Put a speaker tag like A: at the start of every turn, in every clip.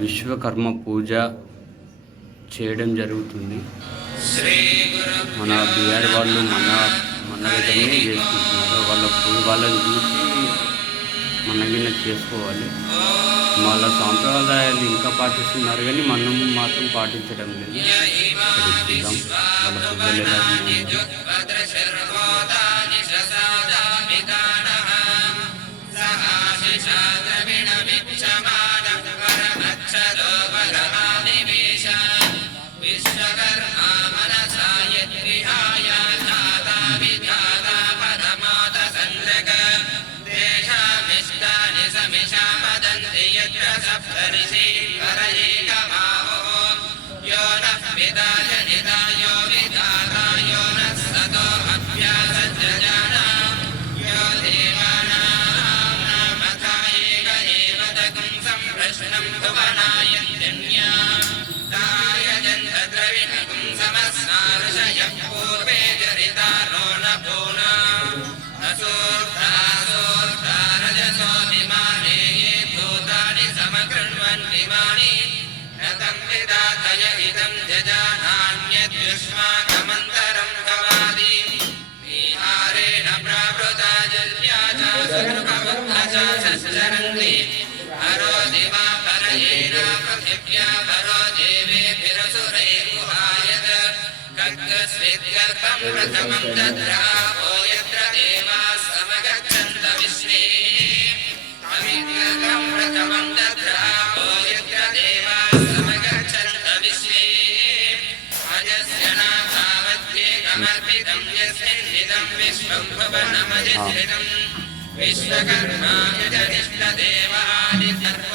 A: విశ్వకర్మ పూజ చేయడం జరుగుతుంది. మన బీఆర్ వాళ్ళు మన మన విధంగా చేసుకుంటున్నారు. వాళ్ళ పూజ వాళ్ళని చూసి మన చేసుకోవాలి. వాళ్ళ సాంప్రదాయాలు ఇంకా పాటిస్తున్నారు కానీ మనం మాత్రం పాటించడం లేదు. చూద్దాం వాళ్ళ పూజలు ఎలా
B: युष्माकमन्तरं पृथिव्या परो देवेभिरसुरैर्मुहायत खड्गस्वेद्गर्भं प्रथमं दद्रावो यत्र देवाः समगच्छन्त विश्वे अमिद्गर्भं प्रथमं दद्रावो यत्र देवाः समगच्छन्त विश्वे अजस्य नाभावद्येकमर्पितं यस्मिन्निदं विश्वं भुवनमजिश्रितम् विश्वकर्मा यजनिष्ठदेवादिसर्वो अभवद्वितीया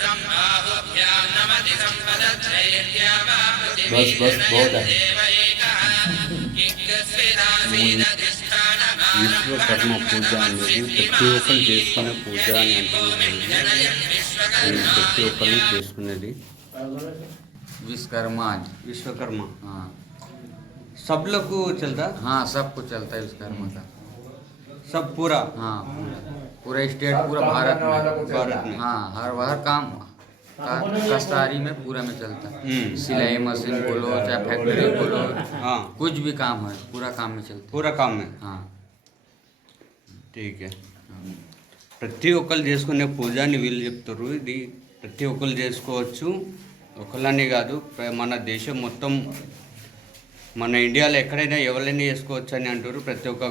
B: सम्बाहुभ्यां नमति सम्पदत्रैर्या वा
A: बस, बस, बहुत है।
B: देव एकः
A: విశ్వకర్మ పూజ అనేది ప్రతి ఒక్కరు చేసుకునే పూజ అని అంటున్నాను నేను ప్రతి ఒక్కరిని చేసుకునేది
C: विश्वकर्मा आज
A: विश्वकर्म
C: हाँ
A: सब लोग को चलता
C: हाँ सब कुछ चलता है विश्वकर्मा का
A: सब पूरा
C: हाँ पूरा पूरा स्टेट पूरा भारत में
A: भारत में
C: हाँ हर हर काम का- काश्तकारी में पूरा में चलता है
A: हम्म,
C: सिलाई मशीन बोलो चाहे फैक्ट्री बोलो
A: हाँ
C: कुछ भी काम है पूरा काम में चलता
A: पूरा काम है
C: है हाँ
A: ఠీక్ ప్రతి ఒక్కరు చేసుకునే పూజ అని వీళ్ళు చెప్తారు ఇది ప్రతి ఒక్కరు చేసుకోవచ్చు ఒకళ్ళని కాదు ప్ర- మన దేశం మొత్తం మన ఇండియాలో ఎక్కడైనా ఎవరైనా వేసుకోవచ్చు అని అంటారు. ప్రతి ఒక్క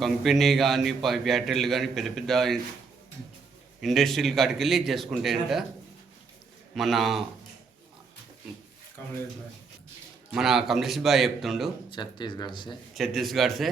A: కంపెనీ కానీ బ్యాటరీలు కానీ పెద్ద పెద్ద ఇండస్ట్రీల కాడికి వెళ్ళి చేసుకుంటే అంట మన మన కమలేష్ బాయ్ చెప్తుండు.
C: ఛత్తీస్గఢ్ సే.
A: ఛత్తీస్గఢ్ సే.